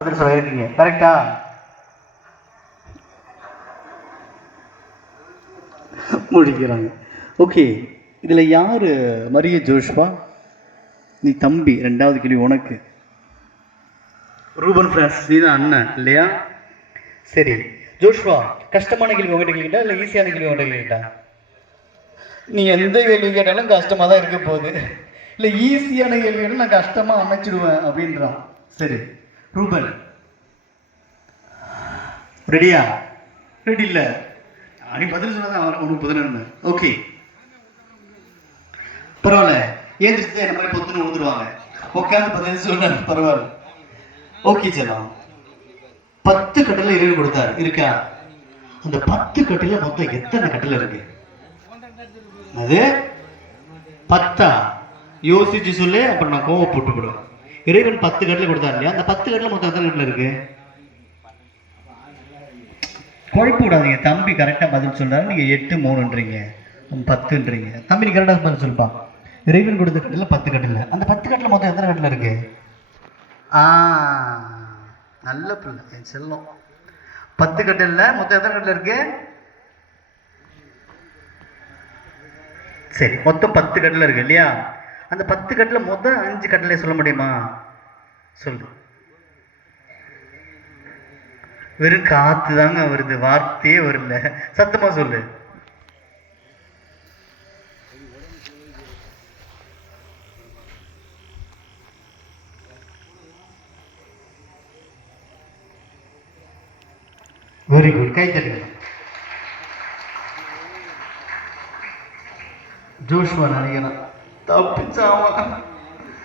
சொல்லியிருக்கீங்க கரெக்டா? முடிக்கிறாங்க. ஓகே, இதில் யார் மரிய ஜோஷ்வா? நீ தம்பி. ரெண்டாவது கேள்வி உனக்கு. ரூபன் பிரான்ஸ் நீ தான் அண்ணன் இல்லையா? சரி ஜோஷ்வா, கஷ்டமான கேள்வி உங்ககிட்ட கேட்டா இல்லை ஈஸியான கேள்வி உங்ககிட்ட கேட்டா? நீ எந்த கேள்வி கேட்டாலும் கஷ்டமாக தான் இருக்க போகுது. இல்லை ஈஸியான கேள்வி கேட்டாலும் நான் கஷ்டமாக அமைச்சிடுவேன் அப்படின்றான். சரி ரூபன் ரெடியா? ரெடி இல்லை, நீ பதில் சொன்னதான் உனக்கு பதில். ஓகே பரவாயில்ல, ஏந்திரிச்சு என்ன மாதிரி பொத்துன்னு விழுந்துருவாங்க. உட்காந்து பதில் சொல்ல பரவாயில்ல. ஓகே செல்லாம். 10 கட்டில இறைவன் கொடுத்தாரு இருக்கா? அந்த 10 கட்டில மொத்தம் எத்தனை கட்டில இருக்கு? அது 10. யோசிச்சு சொல்லு, அப்புறம் நான் கோவம் போட்டுவிடும். இறைவன் 10 கட்டில கொடுத்தாரு இல்லையா? அந்த 10 கட்டில மொத்தம் எத்தனை கட்டில இருக்கு? குழப்ப விடாதீங்க. தம்பி கரெக்டாக பதில் சொல்றாரு, நீங்க 8 3ன்றீங்க 10ன்றீங்க. தம்பி நீ கரெக்டாக பதில் சொல்லுப்பா. இறைவன் கொடுத்த கட்டில 10 கட்டில, அந்த 10 கட்டில மொத்தம் எத்தனை கட்டில இருக்கு? நல்ல பிள்ளை என் செல்லம். 10 கட்டில மொத்தம் எத்தனை கட்டில இருக்கு? சரி, மொத்தம் 10 கட்டில இருக்கு இல்லையா? அந்த 10 கட்டில மொத்தம் 5 கட்டில சொல்ல முடியுமா? சொல்லு. வெறும் காத்து தாங்க வருது, வார்த்தையே வரல. சத்தமா சொல்லு. வெரி குட், கை தட்டுங்க. ஜோஷ்வா நினைக்கிறேன் தப்பிச்சாமா.